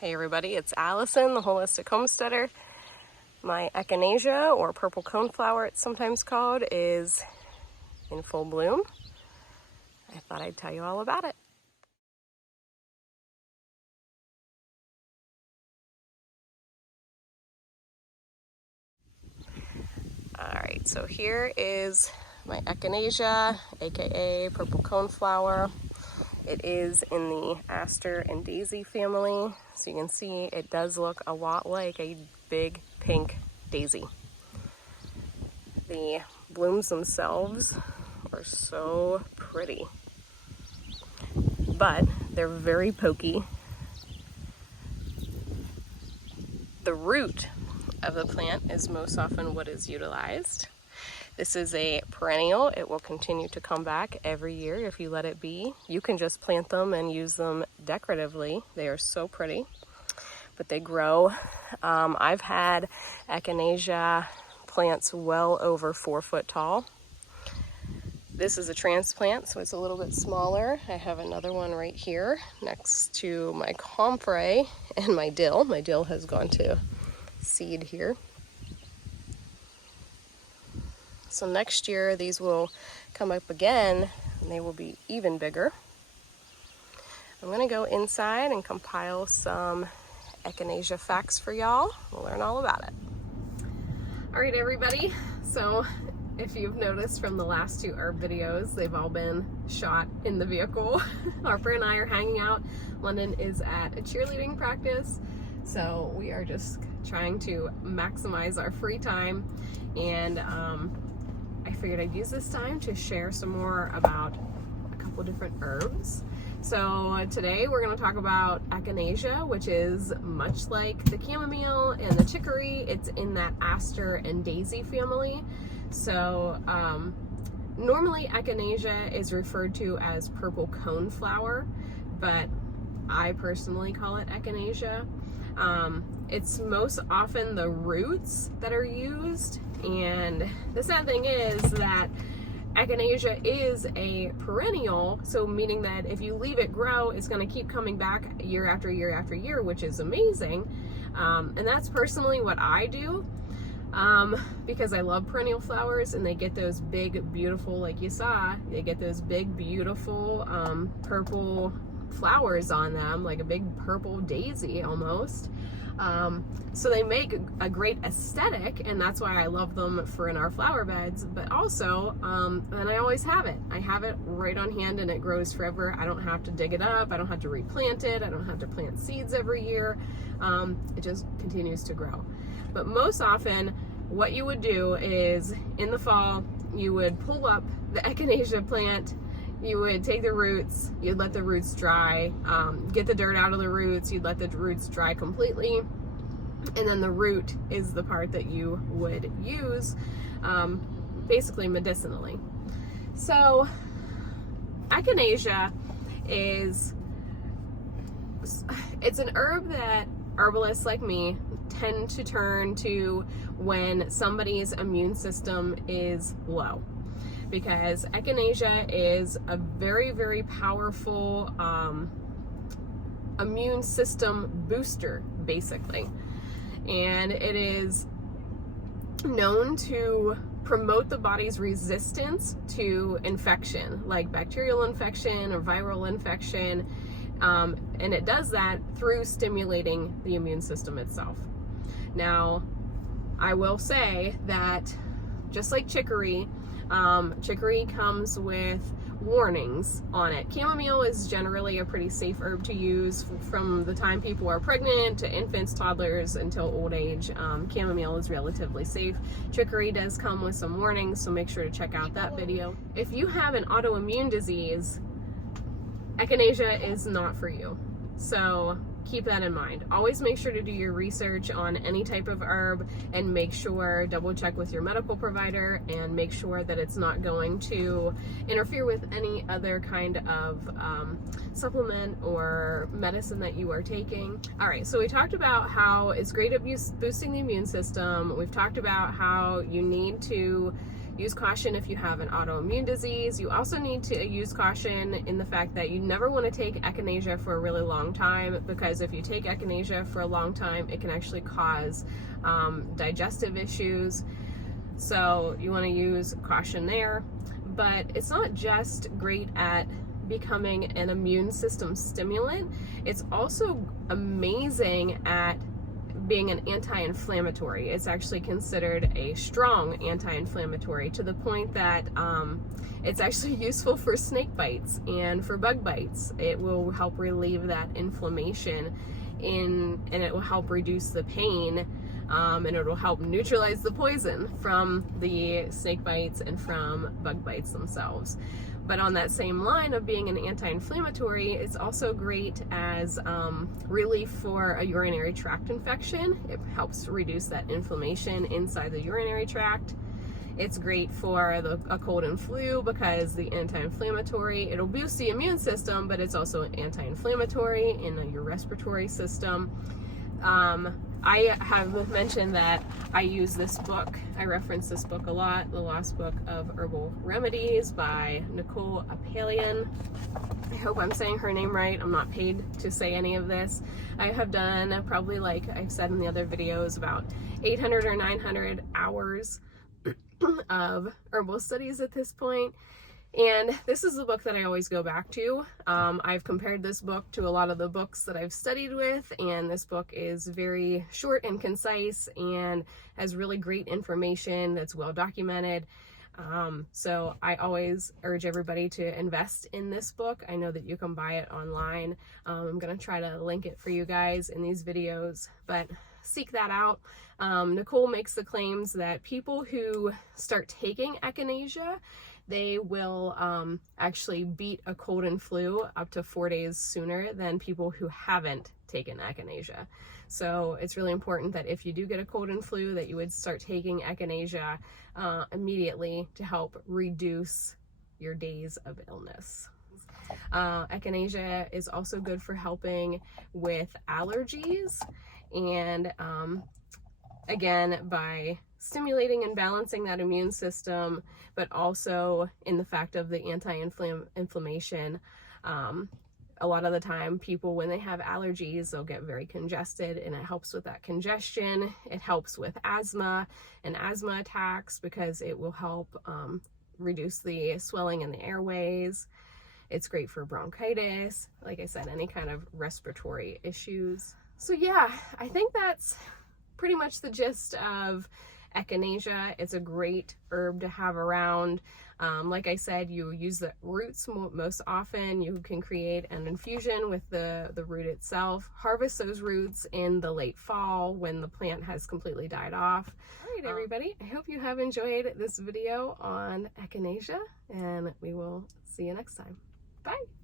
Hey everybody, it's Allison, the Holistic Homesteader. My Echinacea, or Purple Coneflower it's sometimes called, is in full bloom. I thought I'd tell you all about it. Alright, so here is my Echinacea, aka Purple Coneflower. It is in the aster and daisy family, so you can see it does look a lot like a big pink daisy. The blooms themselves are so pretty, but they're very pokey. The root of the plant is most often what is utilized. This is a perennial. It will continue to come back every year if you let it be. You can just plant them and use them decoratively. They are so pretty, but they grow. I've had Echinacea plants well over 4 foot tall. This is a transplant, so it's a little bit smaller. I have another one right here next to my comfrey and my dill. My dill has gone to seed here. So next year these will come up again and they will be even bigger. I'm gonna go inside and compile some Echinacea facts for y'all. We'll learn all about it. All right, everybody. So if you've noticed from the last 2 herb videos, they've all been shot in the vehicle. Harper and I are hanging out. London is at a cheerleading practice. So we are just trying to maximize our free time, and I figured I'd use this time to share some more about a couple different herbs. So today we're going to talk about Echinacea, which is much like the chamomile and the chicory. It's in that aster and daisy family. So normally Echinacea is referred to as purple coneflower, but I personally call it Echinacea. It's most often the roots that are used, and the sad thing is that Echinacea is a perennial, so meaning that if you leave it grow, it's going to keep coming back year after year after year, which is amazing. And that's personally what I do, because I love perennial flowers, and they get those big, beautiful, like you saw, they get those big, beautiful purple flowers on them, like a big purple daisy almost. So they make a great aesthetic, and that's why I love them for in our flower beds. But also, and I always have it. I have it right on hand, and it grows forever. I don't have to dig it up. I don't have to replant it. I don't have to plant seeds every year. It just continues to grow. But most often, what you would do is in the fall, you would pull up the Echinacea plant. You would take the roots, you'd let the roots dry, get the dirt out of the roots, you'd let the roots dry completely, and then the root is the part that you would use, basically medicinally. So Echinacea it's an herb that herbalists like me tend to turn to when somebody's immune system is low, because Echinacea is a very, very powerful immune system booster, basically. And it is known to promote the body's resistance to infection, like bacterial infection or viral infection. And it does that through stimulating the immune system itself. Now, I will say that just like chicory, chicory comes with warnings on it. Chamomile is generally a pretty safe herb to use from the time people are pregnant to infants, toddlers, until old age. Chamomile is relatively safe. Chicory does come with some warnings, so make sure to check out that video. If you have an autoimmune disease, Echinacea is not for you. So keep that in mind. Always make sure to do your research on any type of herb, and make sure, double check with your medical provider, and make sure that it's not going to interfere with any other kind of supplement or medicine that you are taking. All right, so we talked about how it's great at boosting the immune system. We've talked about how you need to use caution if you have an autoimmune disease. You also need to use caution in the fact that you never want to take Echinacea for a really long time, because if you take Echinacea for a long time, it can actually cause digestive issues. So you want to use caution there. But it's not just great at becoming an immune system stimulant, it's also amazing at being an anti-inflammatory. It's actually considered a strong anti-inflammatory, to the point that it's actually useful for snake bites and for bug bites. It will help relieve that inflammation and it will help reduce the pain, and it will help neutralize the poison from the snake bites and from bug bites themselves. But on that same line of being an anti-inflammatory, it's also great as relief for a urinary tract infection. It helps to reduce that inflammation inside the urinary tract. It's great for a cold and flu, because the anti-inflammatory, it'll boost the immune system, but it's also anti-inflammatory in your respiratory system. I have mentioned that I use this book. I reference this book a lot, The Lost Book of Herbal Remedies by Nicole Apelian. I hope I'm saying her name right. I'm not paid to say any of this. I have done probably, like I've said in the other videos, about 800 or 900 hours of herbal studies at this point. And this is the book that I always go back to. I've compared this book to a lot of the books that I've studied with, and this book is very short and concise and has really great information that's well documented. So I always urge everybody to invest in this book. I know that you can buy it online. I'm going to try to link it for you guys in these videos, but seek that out. Nicole makes the claims that people who start taking Echinacea, they will actually beat a cold and flu up to 4 days sooner than people who haven't taken Echinacea. So it's really important that if you do get a cold and flu, that you would start taking Echinacea immediately to help reduce your days of illness. Echinacea is also good for helping with allergies, and again, by stimulating and balancing that immune system, but also in the fact of the anti-inflammation. A lot of the time, people, when they have allergies, they'll get very congested, and it helps with that congestion. It helps with asthma and asthma attacks, because it will help reduce the swelling in the airways. It's great for bronchitis, like I said, any kind of respiratory issues. So yeah, I think that's pretty much the gist of Echinacea. It's a great herb to have around. Like I said, you use the roots most often. You can create an infusion with the root itself. Harvest those roots in the late fall when the plant has completely died off. All right, everybody, I hope you have enjoyed this video on Echinacea, and we will see you next time. Bye.